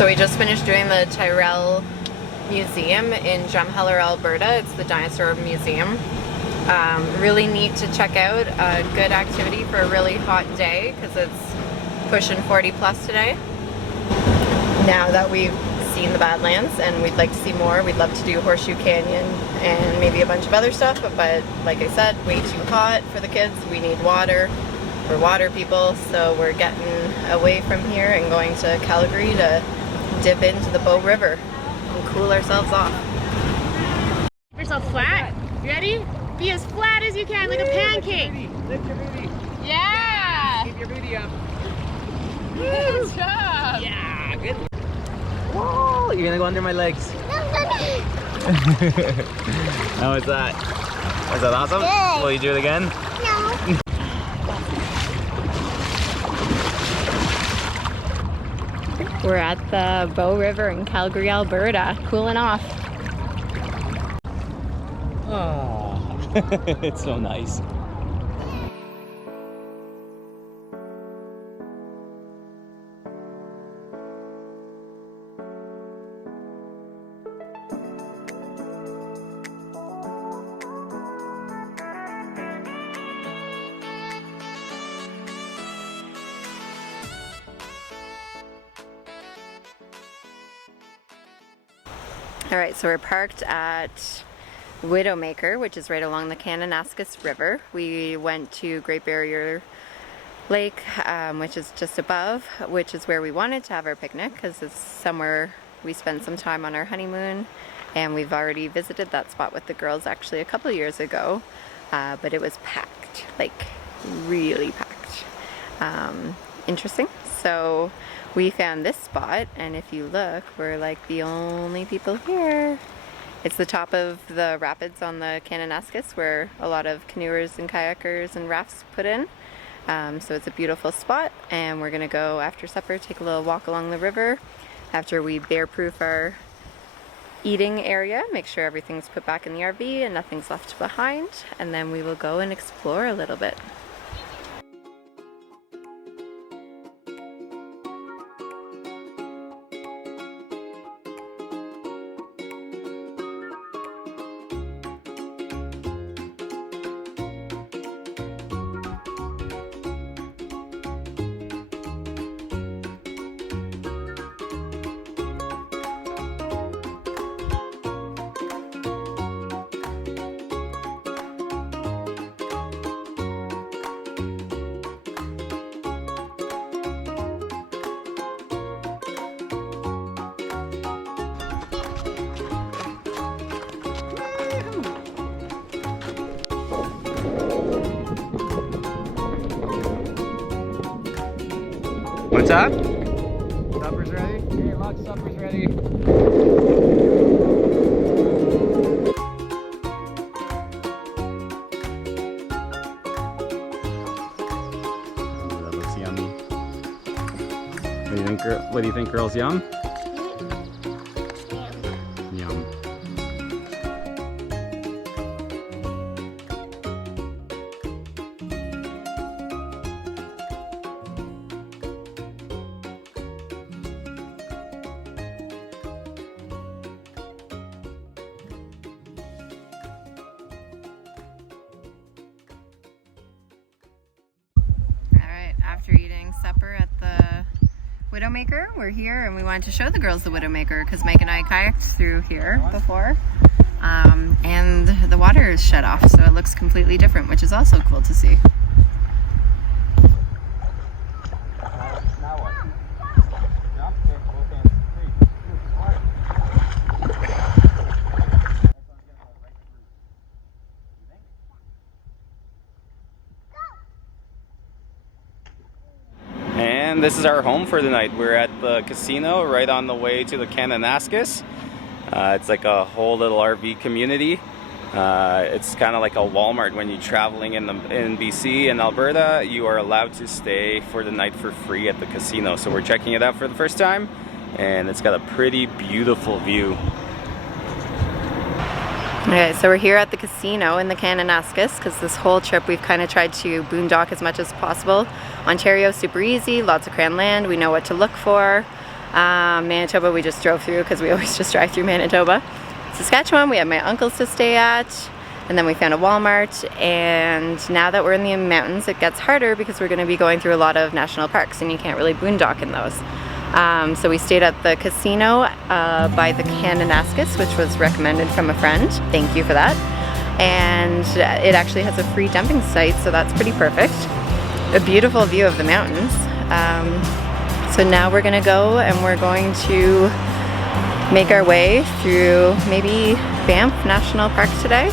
So we just finished doing the Tyrrell Museum in Drumheller, Alberta. It's the dinosaur museum. Really neat to check out. A good activity for a really hot day because it's pushing 40 plus today. Now that we've seen the Badlands and we'd like to see more, we'd love to do Horseshoe Canyon and maybe a bunch of other stuff, but like I said, way too hot for the kids. We need water. We're water people, so we're getting away from here and going to Calgary to dip into the Bow River and cool ourselves off. Keep yourself flat. Ready? Be as flat as you can, like a pancake. Lift your booty. Yeah. Keep your booty up. Good job. Yeah, good. Whoa, you're gonna go under my legs. How was that? Was that awesome? Good. Will you do it again? No. We're at the Bow River in Calgary, Alberta, cooling off. Oh, it's so nice. Alright, so we're parked at Widowmaker, which is right along the Kananaskis River. We went to Great Barrier Lake, which is just above, which is where we wanted to have our picnic because it's somewhere we spent some time on our honeymoon, and we've already visited that spot with the girls actually a couple years ago, but it was packed, like really packed. Interesting. So we found this spot, and if you look, we're like the only people here. It's the top of the rapids on the Kananaskis where a lot of canoers and kayakers and rafts put in. So it's a beautiful spot, and we're gonna go after supper, take a little walk along the river after we bear-proof our eating area, make sure everything's put back in the RV and nothing's left behind, and then we will go and explore a little bit. What's up? Supper's ready? Hey, lots of supper's ready. That looks yummy. What do you think, girls? Yum? Yum. After eating supper at the Widowmaker, we're here and we wanted to show the girls the Widowmaker because Mike and I kayaked through here before, and the water is shut off, so it looks completely different, which is also cool to see. And this is our home for the night. We're at the casino right on the way to the Kananaskis. It's like a whole little RV community. It's kind of like a Walmart when you're traveling in BC and Alberta. You are allowed to stay for the night for free at the casino. So we're checking it out for the first time, and it's got a pretty beautiful view. Okay, so we're here at the casino in the Kananaskis because this whole trip we've kind of tried to boondock as much as possible. Ontario, super easy, lots of cran land, we know what to look for. Manitoba we just drove through because we always just drive through Manitoba. Saskatchewan we had my uncle's to stay at, and then we found a Walmart, and now that we're in the mountains it gets harder because we're going to be going through a lot of national parks and you can't really boondock in those. So we stayed at the casino by the Kananaskis, which was recommended from a friend. Thank you for that. And it actually has a free dumping site, so that's pretty perfect. A beautiful view of the mountains. So now we're gonna go and we're going to make our way through maybe Banff National Park today,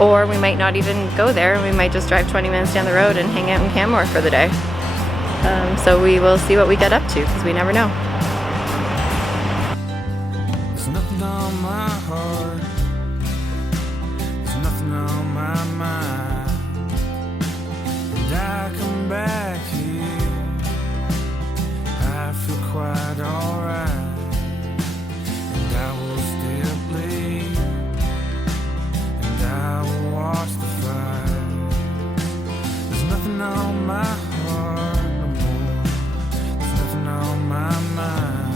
or we might not even go there. We might just drive 20 minutes down the road and hang out in Canmore for the day. So we will see what we get up to, because we never know. There's nothing on my heart, there's nothing on my mind, and I come back here, I feel quite alright, and I will stay up late, and I will watch the fire. There's nothing on my heart, on my mind.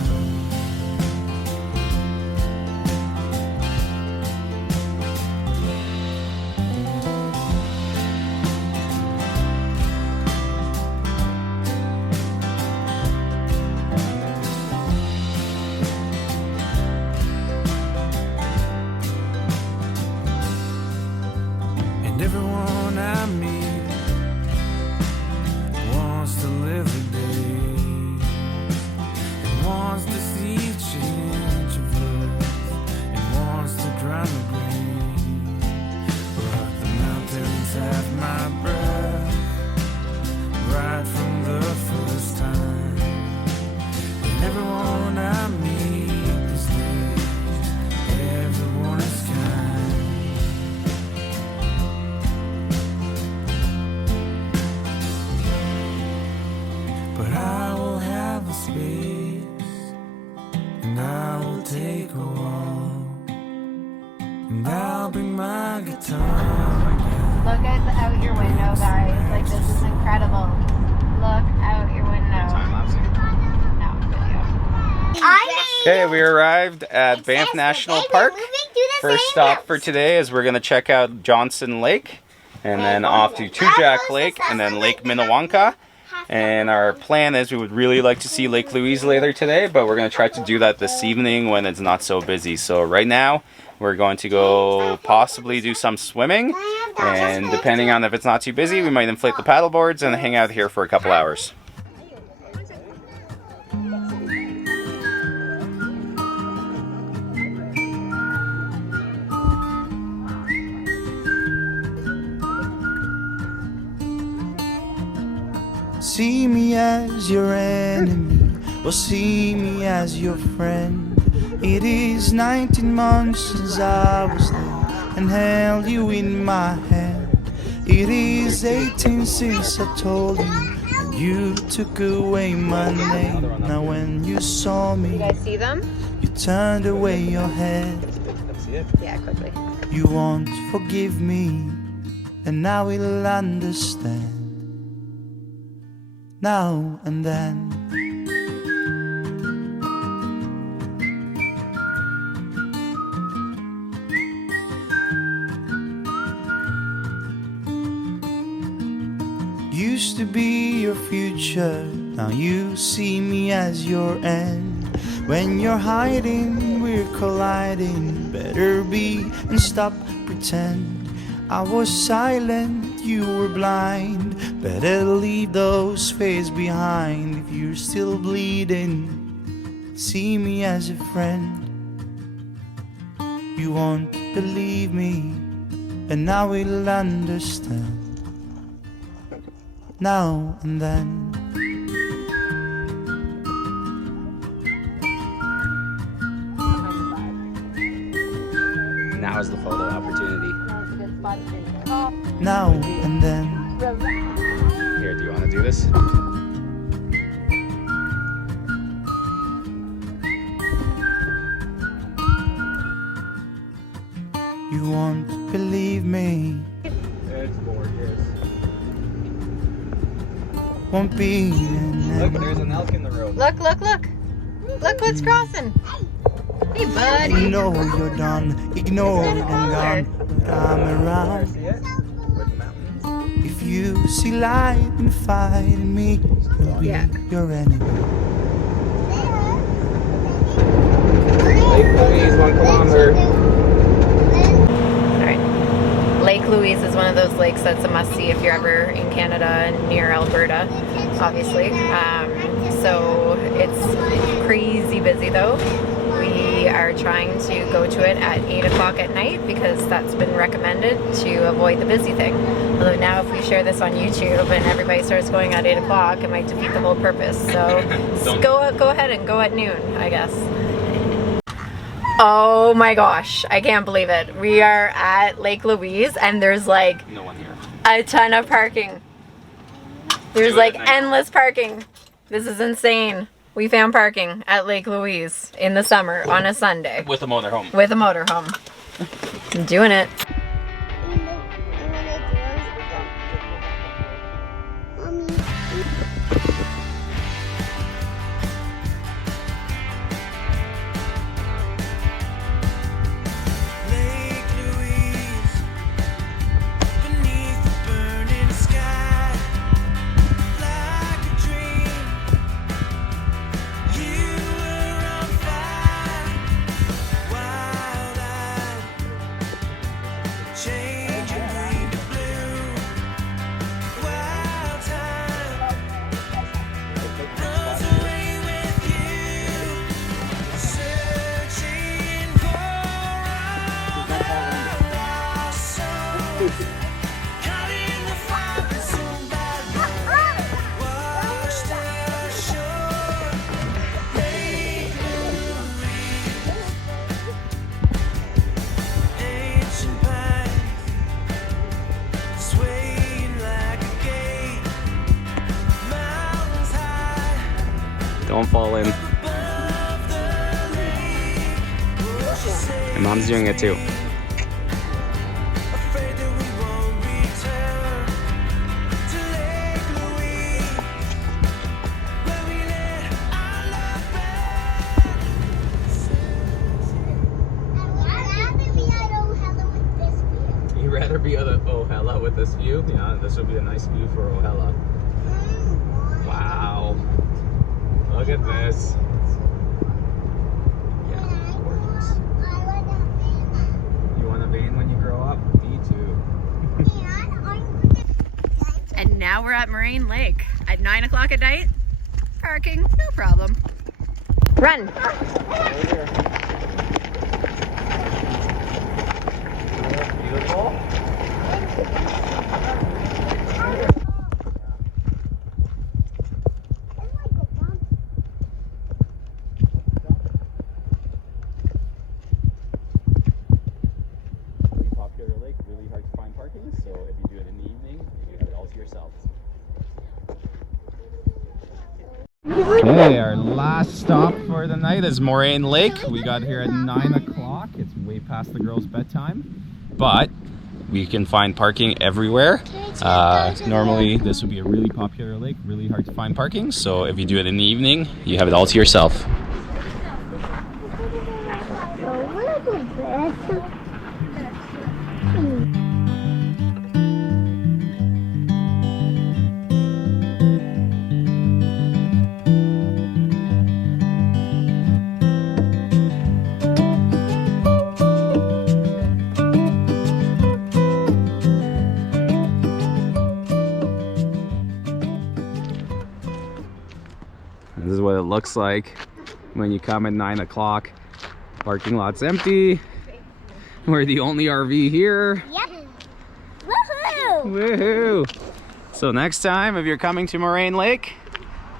And everyone I meet wants to live the day, wants to see change of earth, and wants to drown the green. But the mountains have my breath right from the first time. And everyone I meet these days, everyone is kind. But I will have a space, and I will take a walk, and I'll bring my guitar. Look out your window, guys. Like, this is incredible. Look out your window. No, video. Okay, we arrived at Banff National Park. First stop for today is we're going to check out Johnson Lake, and then off to Tujack Lake, and then Lake Minnewanka. And our plan is we would really like to see Lake Louise later today, but we're going to try to do that this evening when it's not so busy. So right now we're going to go possibly do some swimming, and depending on if it's not too busy, we might inflate the paddle boards and hang out here for a couple hours. See me as your enemy, or see me as your friend. It is 19 months since I was there and held you in my hand. It is 18 since I told you, and you took away my name. Now when you saw me, You guys see them? you turned away your head. Yeah, quickly. You won't forgive me, and I will understand. Now and then. Used to be your future, now you see me as your end. When you're hiding, we're colliding. Better be and stop pretend. I was silent, you were blind. Better leave those fears behind. If you're still bleeding, see me as a friend. You won't believe me, and I will understand. Now and then. Now is the photo opportunity. Now and then. Here, do you want to do this? You won't believe me. It's gorgeous. Won't be an Look, there's an elk in the road. Look, look, look. Look what's crossing. Hey, buddy. You know you're done, ignored and gone, but I'm around. If you see light and fight me, I'll be your enemy. Lake Louise, 1 kilometer. Alright. Lake Louise is one of those lakes that's a must-see if you're ever in Canada and near Alberta, obviously. So it's crazy busy though. We are trying to go to it at 8 o'clock at night because that's been recommended to avoid the busy thing. Although now if we share this on YouTube and everybody starts going at 8 o'clock, it might defeat the whole purpose. So go ahead and go at noon, I guess. Oh my gosh, I can't believe it. We are at Lake Louise and there's like No one here. a ton of parking. There's like endless parking. This is insane. We found parking at Lake Louise in the summer on a Sunday. With a motorhome. With a motorhome. I'm doing it. Don't fall in. And Mom's doing it too. You'd rather be at Ohela with this view? Yeah, this would be a nice view for Ohela. Wow. Look at this. Yeah, gorgeous. You want a van when you grow up? Me too. And now we're at Moraine Lake at 9 o'clock at night. Parking, no problem. Run. Beautiful. So if you do it in the evening, you have it all to yourself. Okay, our last stop for the night is Moraine Lake. We got here at 9 o'clock. It's way past the girls' bedtime, but we can find parking everywhere. Normally this would be a really popular lake, really hard to find parking. So if you do it in the evening, you have it all to yourself. This is what it looks like when you come at 9 o'clock. Parking lot's empty. We're the only RV here. Yep. Woohoo! Woohoo! So next time, if you're coming to Moraine Lake,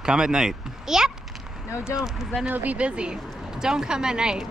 come at night. Yep. No, don't, because then it'll be busy. Don't come at night.